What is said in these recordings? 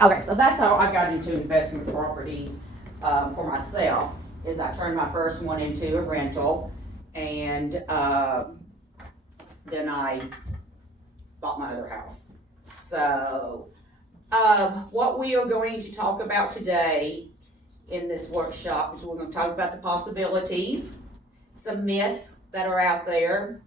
Okay, so that's how I got into investment properties for myself. Is I turned my first one into a rental, and then I bought my other house. So, what we are going to talk about today in this workshop is we're going to talk about the possibilities, some myths that are out there,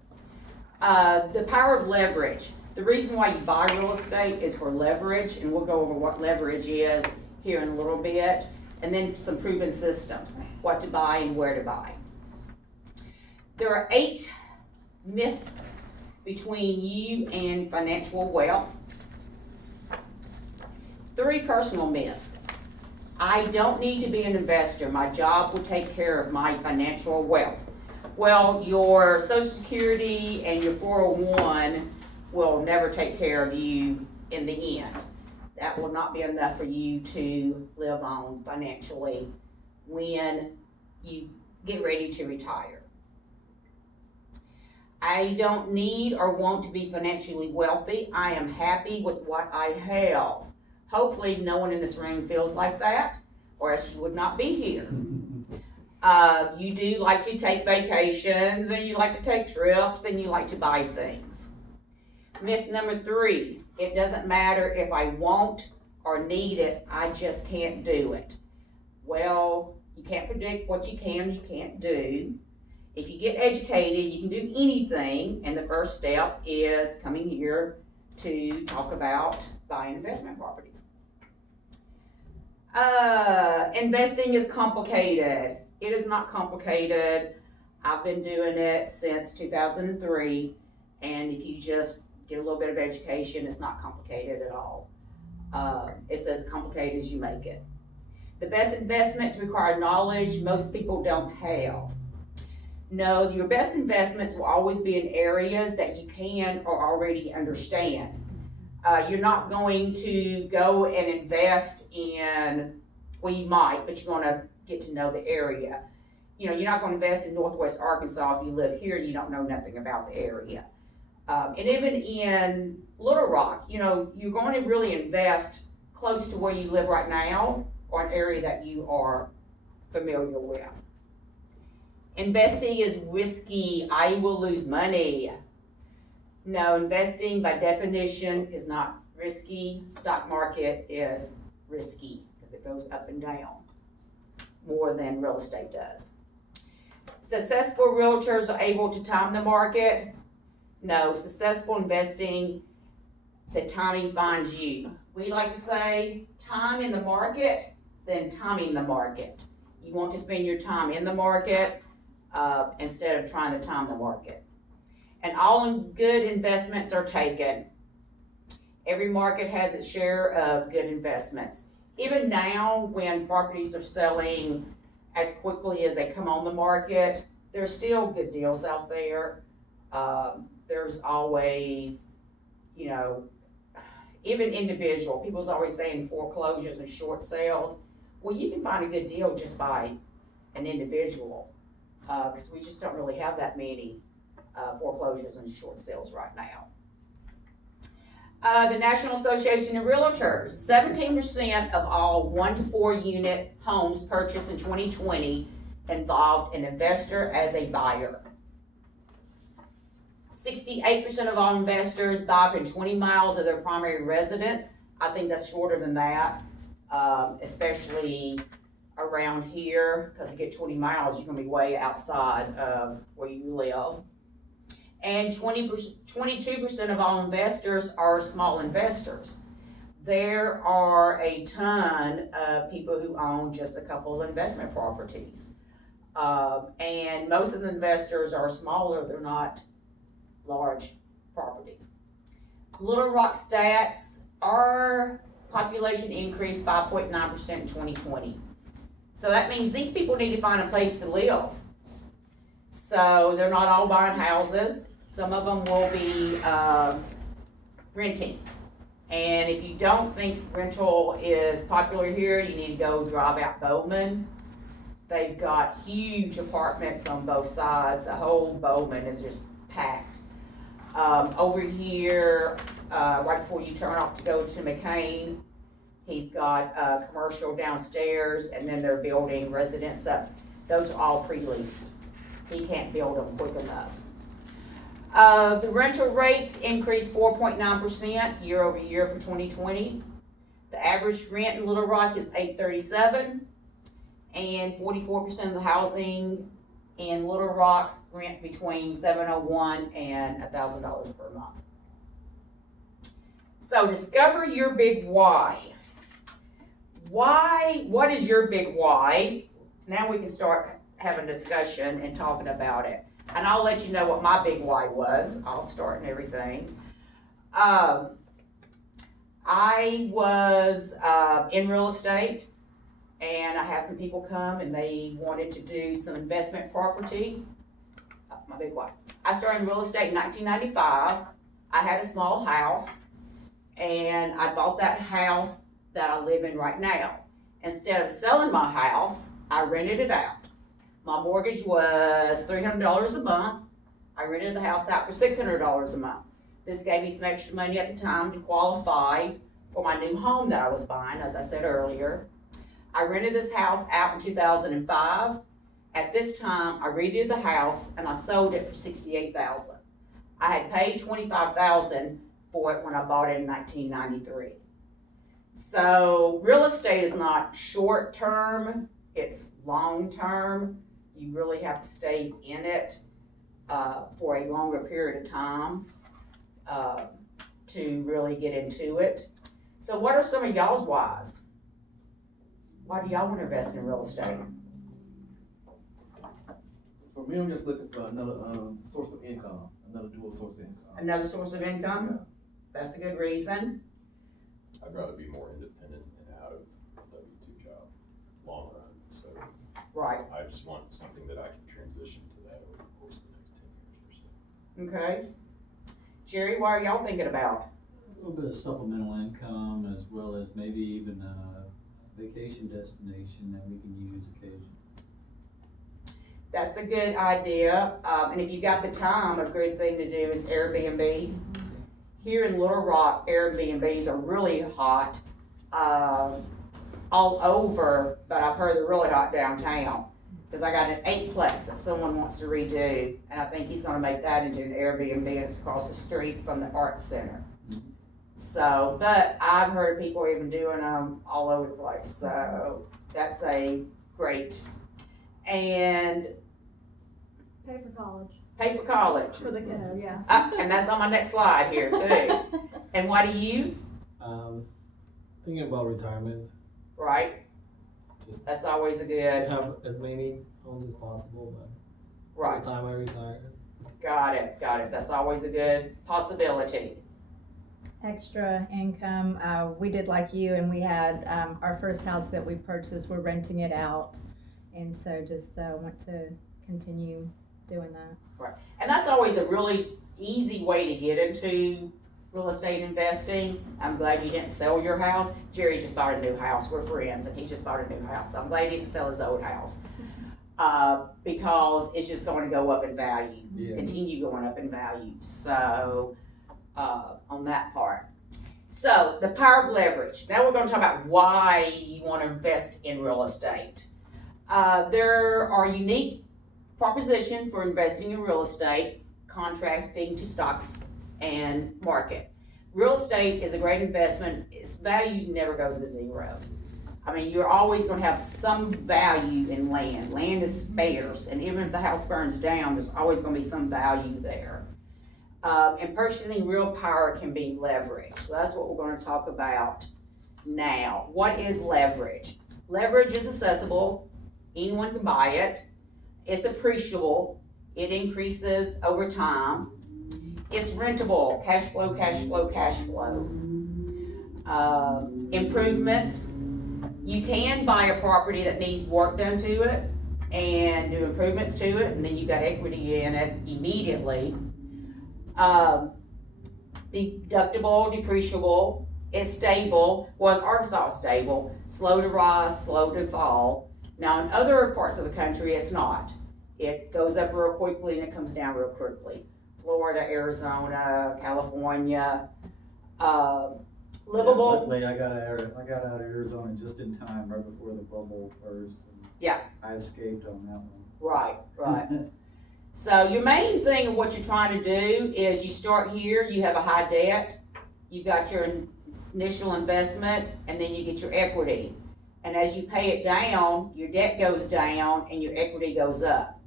the power of leverage. The reason why you buy real estate is for leverage, and we'll go over what leverage is here in a little bit, and then some proven systems, what to buy and where to buy. There are 8 myths between you and financial wealth. 3 personal myths. I don't need to be an investor. My job will take care of my financial wealth. Well, your Social Security and your 401 will never take care of you in the end. That will not be enough for you to live on financially when you get ready to retire. I don't need or want to be financially wealthy. I am happy with what I have. Hopefully no one in this room feels like that, or else you would not be here. You do like to take vacations, and you like to take trips, and you like to buy things. Myth number 3, it doesn't matter if I want or need it, I just can't do it. Well, you can't predict what you can and you can't do. If you get educated, you can do anything, and the first step is coming here to talk about buying investment properties. Investing is complicated. It is not complicated. I've been doing it since 2003, and if you just get a little bit of education, it's not complicated at all. It's as complicated as you make it. The best investments require knowledge most people don't have. No, your best investments will always be in areas that you can or already understand. You're not going to go and invest in, well, you might, but you're going to get to know the area. You know, you're not going to invest in Northwest Arkansas if you live here and you don't know nothing about the area. And even in Little Rock, you know, you're going to really invest close to where you live right now or an area that you are familiar with. Investing is risky. I will lose money. No, investing by definition is not risky. Stock market is risky because it goes up and down more than real estate does. Successful realtors are able to time the market. No, successful investing, the timing finds you. We like to say time in the market, then timing the market. You want to spend your time in the market instead of trying to time the market. And all good investments are taken. Every market has its share of good investments. Even now, when properties are selling as quickly as they come on the market, there's still good deals out there. There's always, you know, even individual. People's always saying foreclosures and short sales. Well, you can find a good deal just by an individual because we just don't really have that many foreclosures and short sales right now. The National Association of Realtors, 17% of all 1 to 4 unit homes purchased in 2020 involved an investor as a buyer. 68% of all investors buy within 20 miles of their primary residence. I think that's shorter than that, especially around here, because to get 20 miles, you're going to be way outside of where you live. And 22% of all investors are small investors. There are a ton of people who own just a couple of investment properties. And most of the investors are smaller, they're not large properties. Little Rock stats, our population increased 5.9% in 2020. So that means these people need to find a place to live. So they're not all buying houses. Some of them will be renting. And if you don't think rental is popular here, you need to go drive out Bowman. They've got huge apartments on both sides. The whole Bowman is just packed. Over here, right before you turn off to go to McCain, He's got a commercial downstairs, and then they're building residence up. Those are all pre-leased. He can't build them quick enough. The rental rates increased 4.9% year over year for 2020. The average rent in Little Rock is $837, and 44% of the housing in Little Rock rent between $701 and $1,000 per month. So discover your big why. Why? What is your big why? Now we can start having discussion and talking about it. And I'll let you know what my big why was. I'll start and everything. I was in real estate, and I had some people come and they wanted to do some investment property. My big why. I started in real estate in 1995. I had a small house, and I bought that house that I live in right now. Instead of selling my house, I rented it out. My mortgage was $300 a month. I rented the house out for $600 a month. This gave me some extra money at the time to qualify for my new home that I was buying, as I said earlier. I rented this house out in 2005. At this time, I redid the house and I sold it for $68,000. I had paid $25,000 for it when I bought it in 1993. So real estate is not short term, it's long term. You really have to stay in it for a longer period of time to really get into it. So what are some of y'all's whys? Why do y'all want to invest in real estate? For me, I'm just looking for another source of income, another dual source of income. Another source of income? Yeah. That's a good reason. I'd rather be more independent and out of a W-2 job, long run. So Right. I just want something that I can transition to that over the course of the next 10 years or so. Okay. Jerry, what are y'all thinking about? A little bit of supplemental income, as well as maybe even a vacation destination that we can use occasionally. That's a good idea. And if you got the time, a good thing to do is Airbnbs. Here in Little Rock, Airbnbs are really hot all over, but I've heard they're really hot downtown. Because I got an 8-plex that someone wants to redo, and I think he's going to make that into an Airbnb, and it's across the street from the Arts Center. So, but I've heard people even doing them all over the place. So that's a great. And Pay for college. pay for college. For the kiddo, yeah. And that's on my next slide here too. And what do you? Thinking about retirement. Right. Just That's always a good. have as many homes as possible, but by Right. the time I retire. Got it. Got it. That's always a good possibility. Extra income. We did like you, and we had our first house that we purchased, we're renting it out. And so just want to continue doing that. And that's always a really easy way to get into real estate investing. I'm glad you didn't sell your house. Jerry just bought a new house. We're friends, and he just bought a new house. I'm glad he didn't sell his old house because it's just going to go up in value, Yeah. continue going up in value. So on that part. So the power of leverage. Now we're going to talk about why you want to invest in real estate. There are unique propositions for investing in real estate, contrasting to stocks and market. Real estate is a great investment. Its value never goes to zero. I mean, you're always going to have some value in land. Land is scarce, and even if the house burns down, there's always going to be some value there. And purchasing real power can be leverage. So that's what we're going to talk about now. What is leverage? Leverage is accessible. Anyone can buy it. It's appreciable. It increases over time. It's rentable. Cash flow, cash flow, cash flow. Improvements. You can buy a property that needs work done to it and do improvements to it, and then you got equity in it immediately. Deductible, depreciable. It's stable. Well, in Arkansas, it's stable. Slow to rise, slow to fall. Now, in other parts of the country, it's not. It goes up real quickly and it comes down real quickly. Florida, Arizona, California. livable. Luckily, I got out of Arizona just in time, right before the bubble burst. And Yeah. I escaped on that one. Right, right. So your main thing of what you're trying to do is you start here, you have a high debt, you got your initial investment, and then you get your equity. And as you pay it down, your debt goes down and your equity goes up.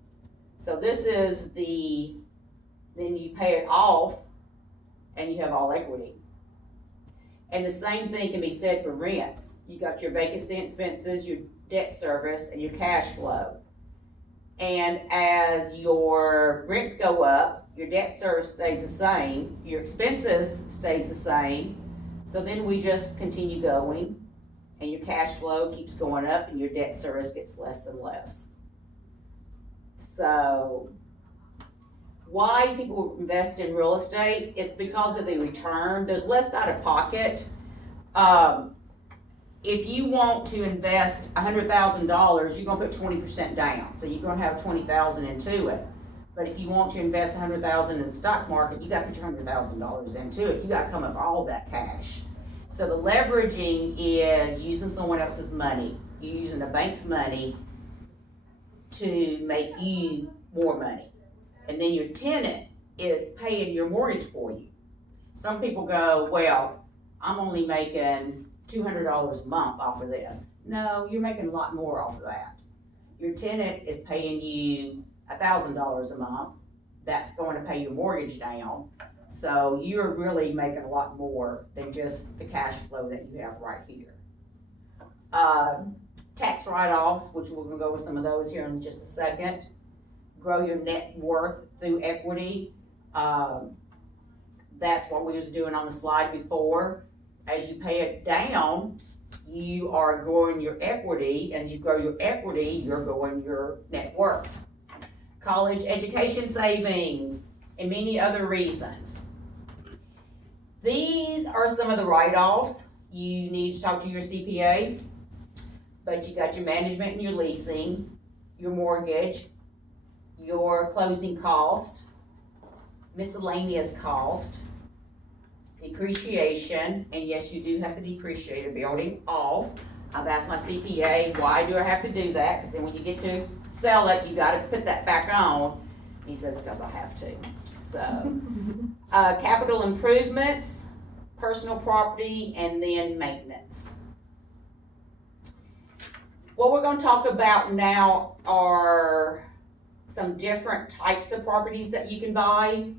So this is then you pay it off and you have all equity. And the same thing can be said for rents. You got your vacancy expenses, your debt service, and your cash flow. And as your rents go up, your debt service stays the same, your expenses stays the same. So then we just continue going, and your cash flow keeps going up, and your debt service gets less and less. So why people invest in real estate is because of the return. There's less out of pocket. If you want to invest $100,000, you're gonna put 20% down. So you're gonna have 20,000 into it. But if you want to invest 100,000 in the stock market, you gotta put your $100,000 into it. You gotta come up with all that cash. So the leveraging is using someone else's money. You're using the bank's money to make you more money. And then your tenant is paying your mortgage for you. Some people go, well, I'm only making $200 a month off of this. No, you're making a lot more off of that. Your tenant is paying you $1,000 a month. That's going to pay your mortgage down. So you're really making a lot more than just the cash flow that you have right here. Tax write-offs, which we're gonna go with some of those here in just a second. Grow your net worth through equity. That's what we was doing on the slide before. As you pay it down, you are growing your equity, and as you grow your equity, you're growing your net worth. College education savings, and many other reasons. These are some of the write-offs. You need to talk to your CPA, but you got your management and your leasing, your mortgage, your closing cost, miscellaneous cost, depreciation, and yes, you do have to depreciate a building off. I've asked my CPA, why do I have to do that? Because then when you get to sell it, you gotta put that back on. He says, because I have to. So, capital improvements, personal property, and then maintenance. What we're gonna talk about now are some different types of properties that you can buy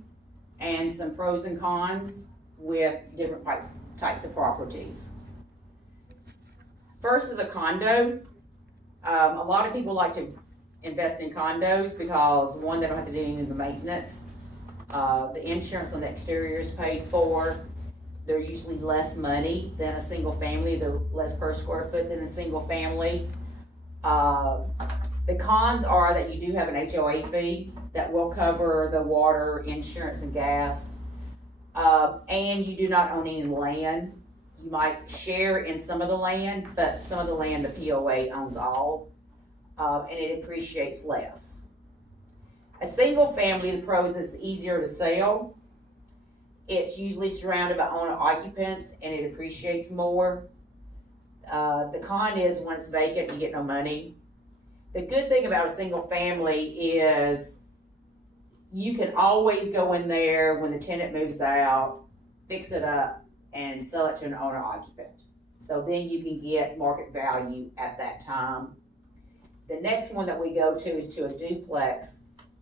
and some pros and cons with different types of properties. First is a condo. A lot of people like to invest in condos because, one, they don't have to do any of the maintenance. The insurance on the exterior is paid for. They're usually less money than a single family. They're less per square foot than a single family. The cons are that you do have an HOA fee that will cover the water, insurance, and gas. And you do not own any land. You might share in some of the land, but some of the land the POA owns all, and it appreciates less. A single family, the pros is easier to sell. It's usually surrounded by owner occupants, and it appreciates more. The con is when it's vacant, you get no money. The good thing about a single family is you can always go in there when the tenant moves out, fix it up, and sell it to an owner occupant. So then you can get market value at that time. The next one that we go to is to a duplex,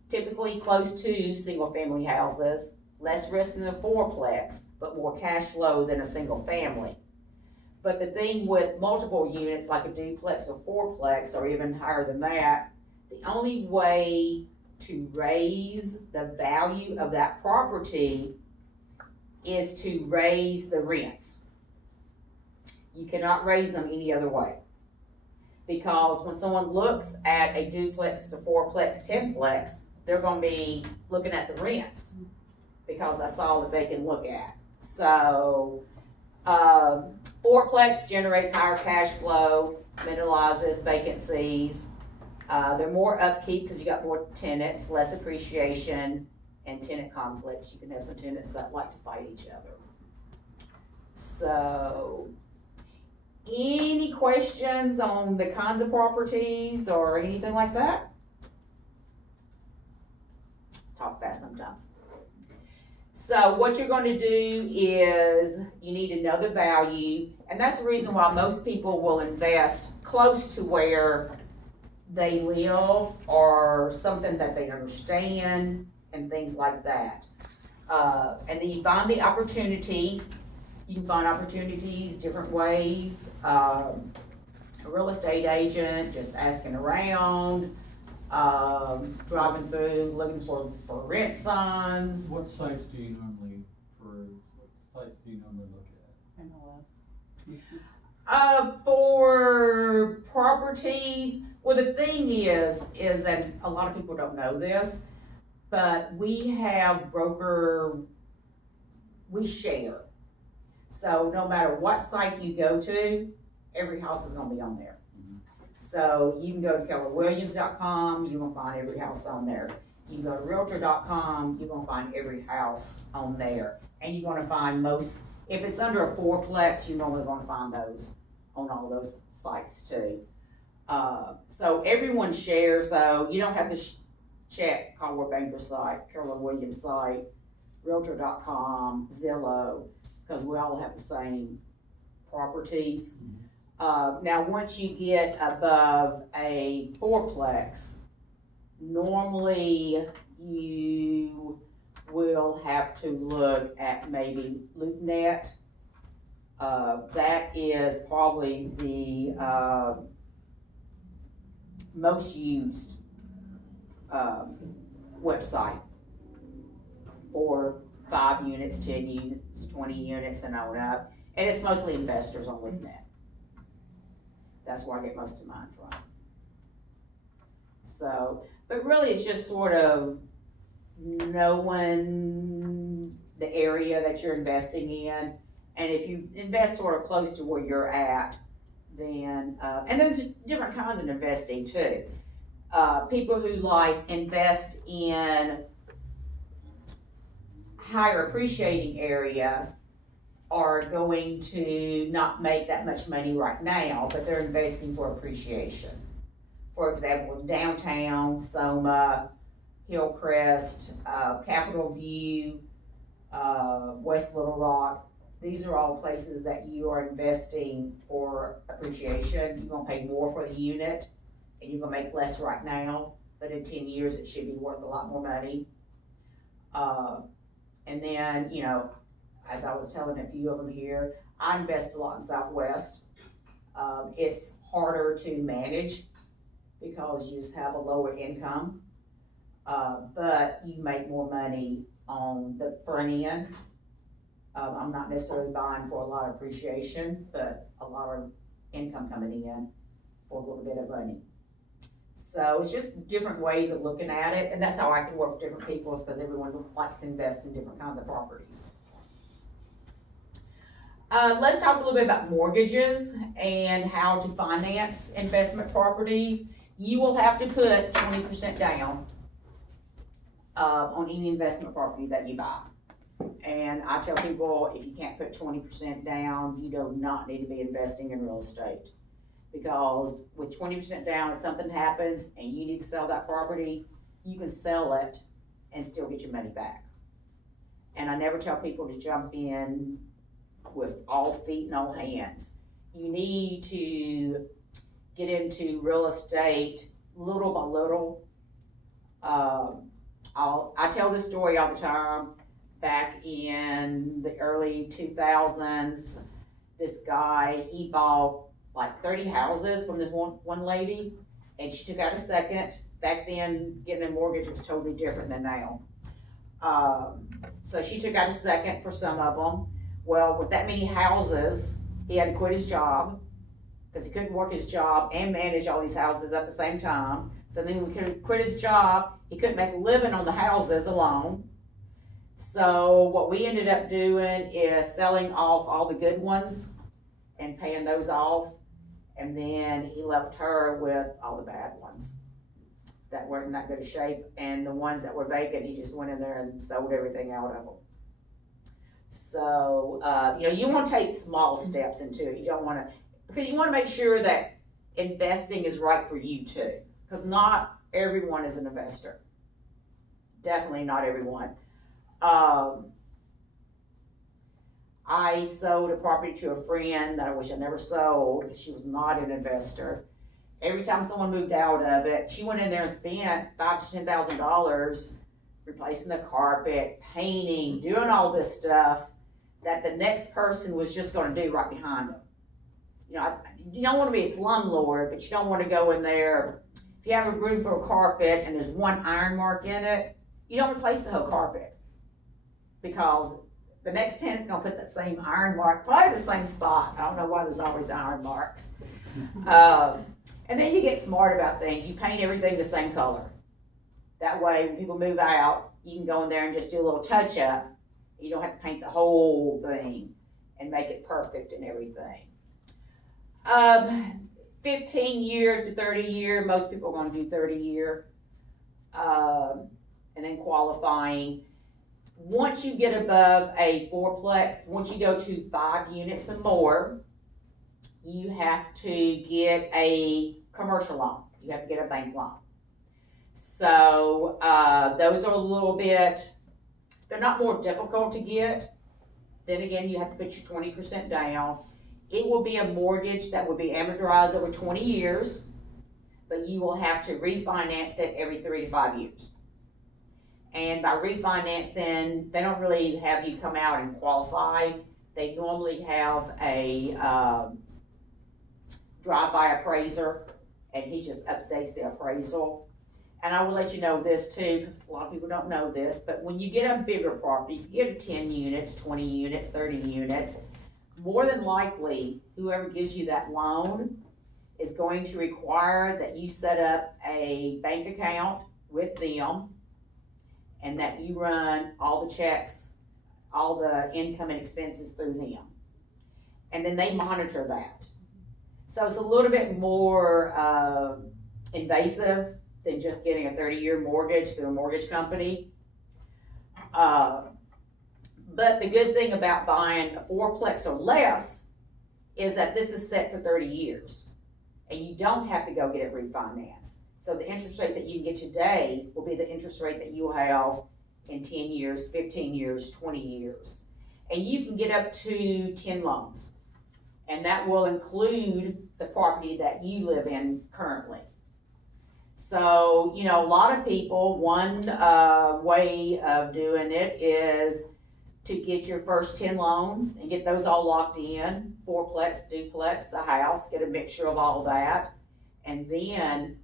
typically close to single family houses, less risk than a fourplex, but more cash flow than a single family. But the thing with multiple units like a duplex or fourplex or even higher than that, the only way to raise the value of that property is to raise the rents. You cannot raise them any other way. Because when someone looks at a duplex, a fourplex, 10plex, they're gonna be looking at the rents because that's all that they can look at. So, fourplex generates higher cash flow, minimizes vacancies. They're more upkeep because you got more tenants, less appreciation, and tenant conflicts. You can have some tenants that like to fight each other. So, any questions on the kinds of properties or anything like that? Talk fast sometimes. So what you're gonna do is, you need to know the value, and that's the reason why most people will invest close to where they live or something that they understand and things like that. And then you find the opportunity. You can find opportunities different ways. A real estate agent, just asking around, driving through, looking for rent signs. What sites do you normally look at? For properties, well, the thing is that a lot of people don't know this, but we have we share. So no matter what site you go to, every house is gonna be on there. So you can go to kellerwilliams.com, you're gonna find every house on there. You can go to realtor.com, you're gonna find every house on there. And you're gonna find if it's under a fourplex, you're normally gonna find those on all those sites too. So everyone shares, so you don't have to check Caldwell Banker site, Keller Williams site, realtor.com, Zillow, because we all have the same properties. Now, once you get above a fourplex, normally you will have to look at maybe LoopNet. That is probably the most used website for 5 units, 10 units, 20 units and on up. And it's mostly investors on LoopNet. That's where I get most of mine from. So, but really it's just sort of knowing the area that you're investing in. And if you invest sort of close to where you're at, then, and there's different kinds of investing too. People who invest in higher appreciating areas are going to not make that much money right now, but they're investing for appreciation. For example, downtown, Soma, Hillcrest, Capitol View, West Little Rock. These are all places that you are investing for appreciation. You're gonna pay more for the unit and you're gonna make less right now, but in 10 years it should be worth a lot more money. And then, as I was telling a few of them here, I invest a lot in Southwest. It's harder to manage because you just have a lower income, but you make more money on the front end. I'm not necessarily buying for a lot of appreciation, but a lot of income coming in for a little bit of money. So it's just different ways of looking at it, and that's how I can work with different people, because everyone likes to invest in different kinds of properties. Let's talk a little bit about mortgages and how to finance investment properties. You will have to put 20% down on any investment property that you buy. And I tell people, if you can't put 20% down, you do not need to be investing in real estate. Because with 20% down, if something happens and you need to sell that property, you can sell it and still get your money back. And I never tell people to jump in with all feet and all hands. You need to get into real estate little by little. I tell this story all the time. Back in the early 2000s, this guy, he bought like 30 houses from this one lady, and she took out a second. Back then, getting a mortgage was totally different than now. So she took out a second for some of them. Well, with that many houses, he had to quit his job because he couldn't work his job and manage all these houses at the same time. So then he could quit his job. He couldn't make a living on the houses alone. So what we ended up doing is selling off all the good ones and paying those off. And then he left her with all the bad ones that weren't in that good a shape. And the ones that were vacant, he just went in there and sold everything out of them. So, you wanna take small steps into it, you don't wanna, because you wanna make sure that investing is right for you too, because not everyone is an investor. Definitely not everyone. I sold a property to a friend that I wish I never sold, because she was not an investor. Every time someone moved out of it, she went in there and spent $5,000 to $10,000 replacing the carpet, painting, doing all this stuff that the next person was just gonna do right behind them. You don't wanna be a slumlord, but you don't wanna go in there, if you have a room for a carpet and there's one iron mark in it, you don't replace the whole carpet. Because the next tenant's gonna put that same iron mark, probably the same spot. I don't know why there's always iron marks. And then you get smart about things. You paint everything the same color. That way, when people move out, you can go in there and just do a little touch up. You don't have to paint the whole thing and make it perfect and everything. 15 year to 30 year, most people are gonna do 30 year. And then qualifying. Once you get above a fourplex, once you go to 5 units and more, you have to get a commercial loan. You have to get a bank loan. So those are a little bit, they're not more difficult to get. Then again, you have to put your 20% down. It will be a mortgage that will be amortized over 20 years, but you will have to refinance it every 3 to 5 years. And by refinancing, they don't really have you come out and qualify. They normally have a drive-by appraiser, and he just updates the appraisal. And I will let you know this too, because a lot of people don't know this, but when you get a bigger property, if you get a 10 units, 20 units, 30 units, more than likely, whoever gives you that loan is going to require that you set up a bank account with them, and that you run all the checks, all the income and expenses through them. And then they monitor that. So it's a little bit more invasive than just getting a 30-year mortgage through a mortgage company. But the good thing about buying a fourplex or less is that this is set for 30 years. And you don't have to go get it refinanced. So the interest rate that you can get today will be the interest rate that you will have in 10 years, 15 years, 20 years. And you can get up to 10 loans. And that will include the property that you live in currently. So, a lot of people, one way of doing it is to get your first 10 loans and get those all locked in, fourplex, duplex, a house, get a mixture of all that, and then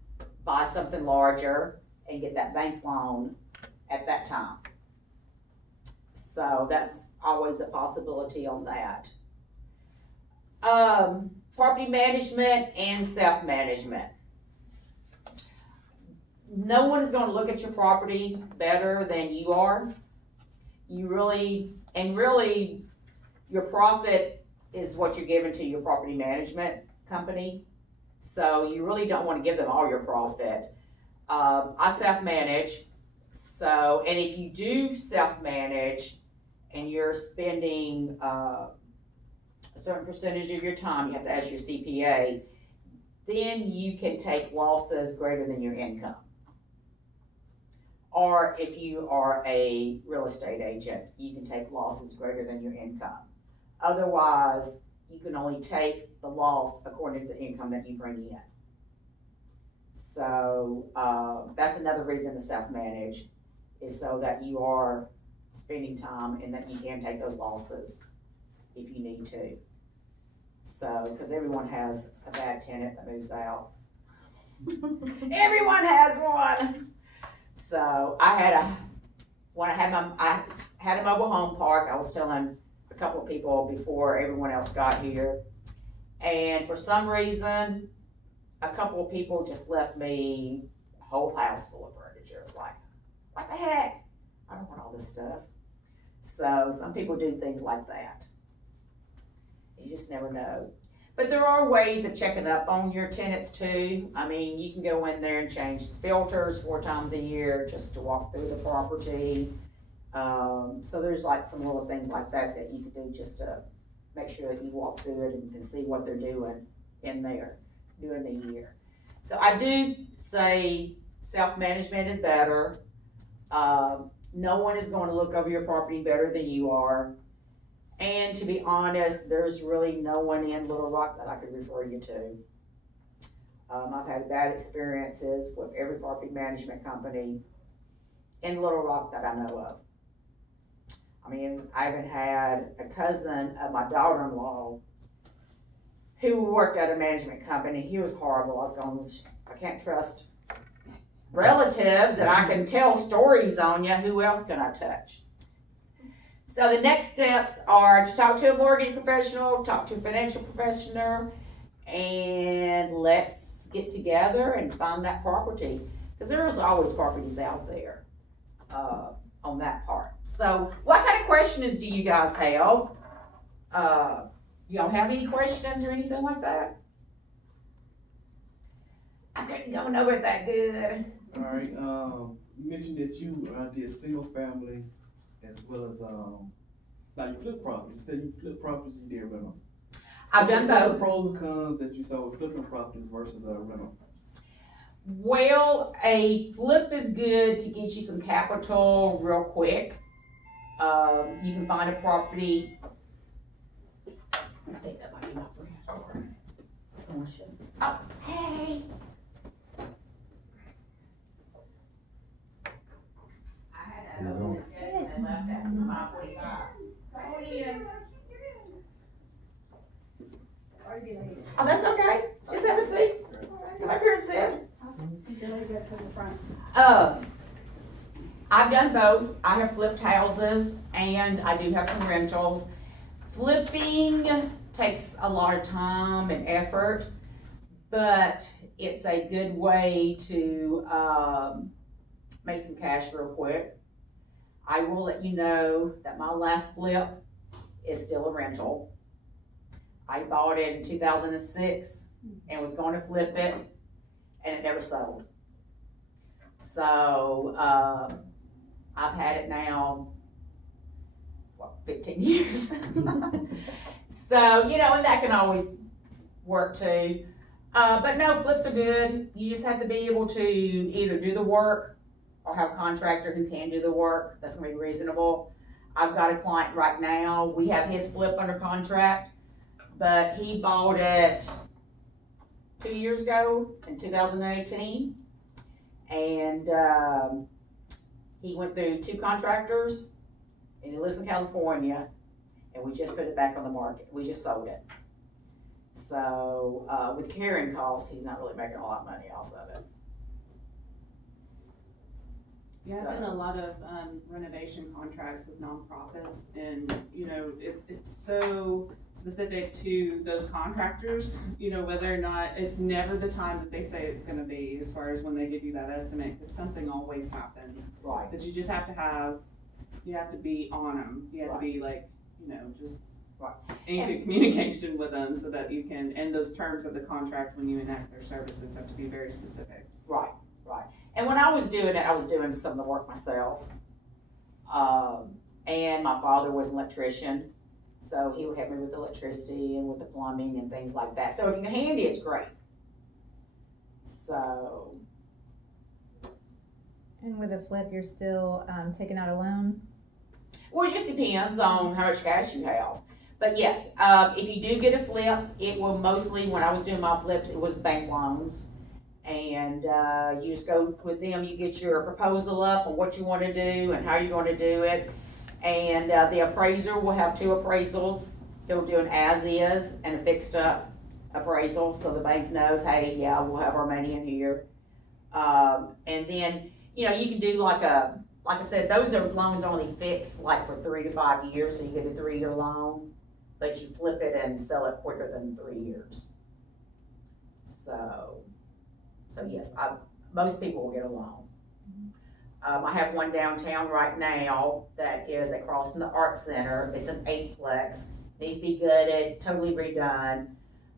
buy something larger and get that bank loan at that time. So that's always a possibility on that. Property management and self-management. No one is going to look at your property better than you are. Really, your profit is what you're giving to your property management company. So you really don't want to give them all your profit. I self-manage. So, and if you do self-manage and you're spending a certain percentage of your time, you have to ask your CPA, then you can take losses greater than your income. Or if you are a real estate agent, you can take losses greater than your income. Otherwise, you can only take the loss according to the income that you bring in. So that's another reason to self-manage, is so that you are spending time and that you can take those losses if you need to. So, because everyone has a bad tenant that moves out. Everyone has one. So when I had a mobile home park, I was telling a couple of people before everyone else got here, and for some reason, a couple of people just left me a whole house full of furniture. It's like, what the heck? I don't want all this stuff. So some people do things like that. You just never know. But there are ways of checking up on your tenants too. I mean, you can go in there and change the filters 4 times a year just to walk through the property. So there's like some little things like that that you can do just to make sure that you walk through it and can see what they're doing in there during the year. So I do say self-management is better. No one is going to look over your property better than you are. And to be honest, there's really no one in Little Rock that I could refer you to. I've had bad experiences with every property management company in Little Rock that I know of. I mean, I even had a cousin of my daughter-in-law who worked at a management company. He was horrible. I was going, I can't trust relatives that I can tell stories on you. Who else can I touch? So the next steps are to talk to a mortgage professional, talk to a financial professional, and let's get together and find that property. Because there's always properties out there on that part. So what kind of questions do you guys have? Do y'all have any questions or anything like that? I couldn't go over it that good. Alright, you mentioned that you did single family as well as, now you flip properties. You said you flip properties, you did rental. I've done What's the both. pros and cons that you saw with flipping properties versus rental? Well, a flip is good to get you some capital real quick. You can find a property. I think that might be my friend. Or someone should. Oh, hey. I had a gentleman left after 5:45. Come on in. Oh, that's okay. Just have a seat. Come up here and sit. I've done both. I have flipped houses and I do have some rentals. Flipping takes a lot of time and effort, but it's a good way to make some cash real quick. I will let you know that my last flip is still a rental. I bought it in 2006 and was going to flip it, and it never sold. So I've had it now, 15 years. So, you know, and that can always work too. But no, flips are good. You just have to be able to either do the work or have a contractor who can do the work. That's gonna be reasonable. I've got a client right now. We have his flip under contract, but he bought it 2 years ago in 2018. And he went through 2 contractors, and he lives in California, and we just put it back on the market. We just sold it. So with carrying costs, he's not really making a lot of money off of it. Yeah, I've done a lot of renovation contracts with nonprofits, and you know, it's so specific to those contractors, you know, whether or not it's never the time that they say it's gonna be as far as when they give you that estimate, because something always happens. Right. But you just have to you have to be on them. You have to be like, you know, just Right. in good communication with them so that you can, and those terms of the contract when you enact their services have to be very specific. Right, right. And when I was doing it, I was doing some of the work myself. And my father was an electrician, so he would help me with electricity and with the plumbing and things like that. So if you're handy, it's great. So. And with a flip, you're still taking out a loan? Well, it just depends on how much cash you have. But yes, if you do get a flip, it will mostly, when I was doing my flips, it was bank loans. And you just go with them, you get your proposal up on what you want to do and how you're going to do it. And the appraiser will have 2 appraisals. He'll do an as-is and a fixed-up appraisal, so the bank knows, hey, yeah, we'll have our money in here. And then, you know, you can do like I said, those are loans only fixed like for 3 to 5 years, so you get a 3-year loan, but you flip it and sell it quicker than 3 years. So yes, most people will get a loan. I have one downtown right now that is across from the art center. It's an 8-plex, needs to be gutted, totally redone.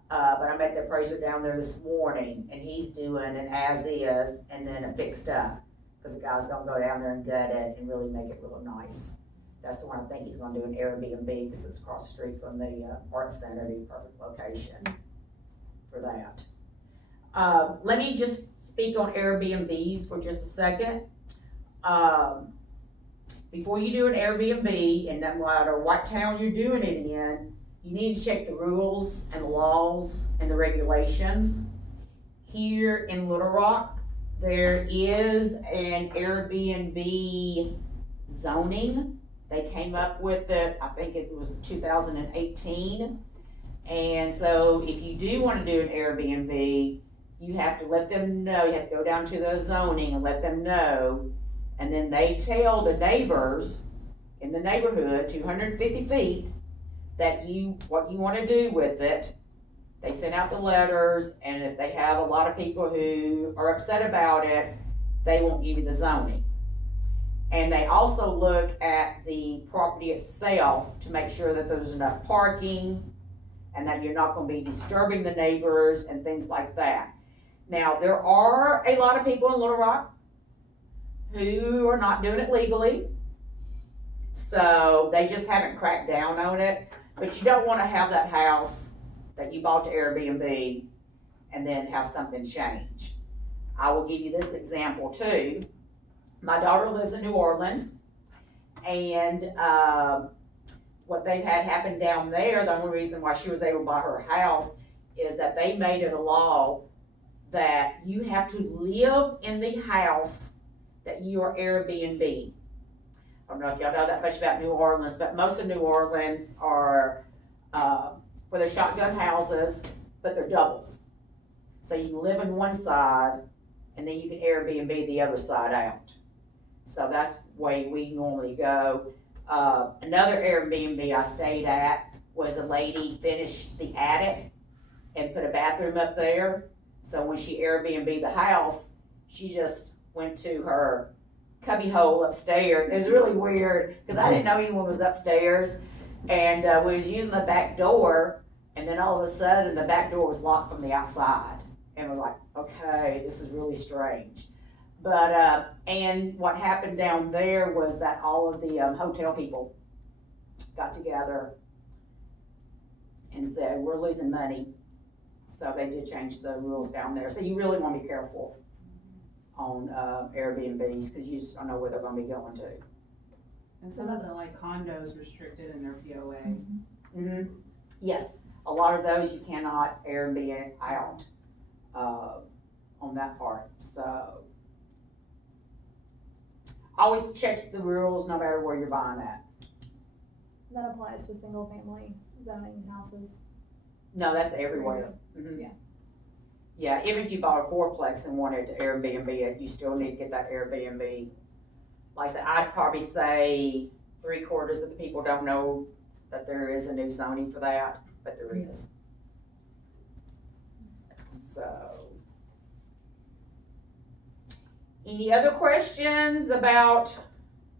But I met the appraiser down there this morning, and he's doing an as-is and then a fixed up. cause the guy's gonna go down there and gut it and really make it really nice. That's the one I think he's gonna do an Airbnb, cause it's across the street from the, art center, the perfect location for that. Let me just speak on Airbnbs for just a second. Before you do an Airbnb, and no matter what town you're doing it in, you need to check the rules and the laws and the regulations. Here in Little Rock, there is an Airbnb zoning. They came up with it, I think it was 2018. And so if you do wanna do an Airbnb, you have to let them know, you have to go down to the zoning and let them know. And then they tell the neighbors in the neighborhood, 250 feet, that what you wanna do with it. They send out the letters, and if they have a lot of people who are upset about it, they won't give you the zoning. And they also look at the property itself to make sure that there's enough parking and that you're not gonna be disturbing the neighbors and things like that. Now, there are a lot of people in Little Rock who are not doing it legally, so they just haven't cracked down on it. But you don't wanna have that house that you bought to Airbnb and then have something change. I will give you this example too. My daughter lives in New Orleans, and what they've had happen down there, the only reason why she was able to buy her house is that they made it a law that you have to live in the house that you are Airbnb. I don't know if y'all know that much about New Orleans, but most of New Orleans are, well, they're shotgun houses, but they're doubles. So you can live in one side, and then you can Airbnb the other side out. So that's the way we normally go. Another Airbnb I stayed at was a lady finished the attic and put a bathroom up there. So when she Airbnb the house, she just went to her cubby hole upstairs. It was really weird because I didn't know anyone was upstairs, and we was using the back door, and then all of a sudden the back door was locked from the outside, and we're like, okay, this is really strange. But and what happened down there was that all of the hotel people got together and said, we're losing money. So they did change the rules down there. So you really want to be careful on Airbnbs because you just don't know where they're going to be going to. And some of the like condos restricted in their POA. Mm-hmm. Yes, a lot of those you cannot Airbnb out on that part. So always checks the rules no matter where you're buying at. That applies to single family zoning houses. No, that's everywhere. Mm-hmm. Yeah. Yeah, even if you bought a fourplex and wanted to Airbnb it, you still need to get that Airbnb. Like I said, I'd probably say 3/4 of the people don't know that there is a new zoning for that, but there is. So, any other questions about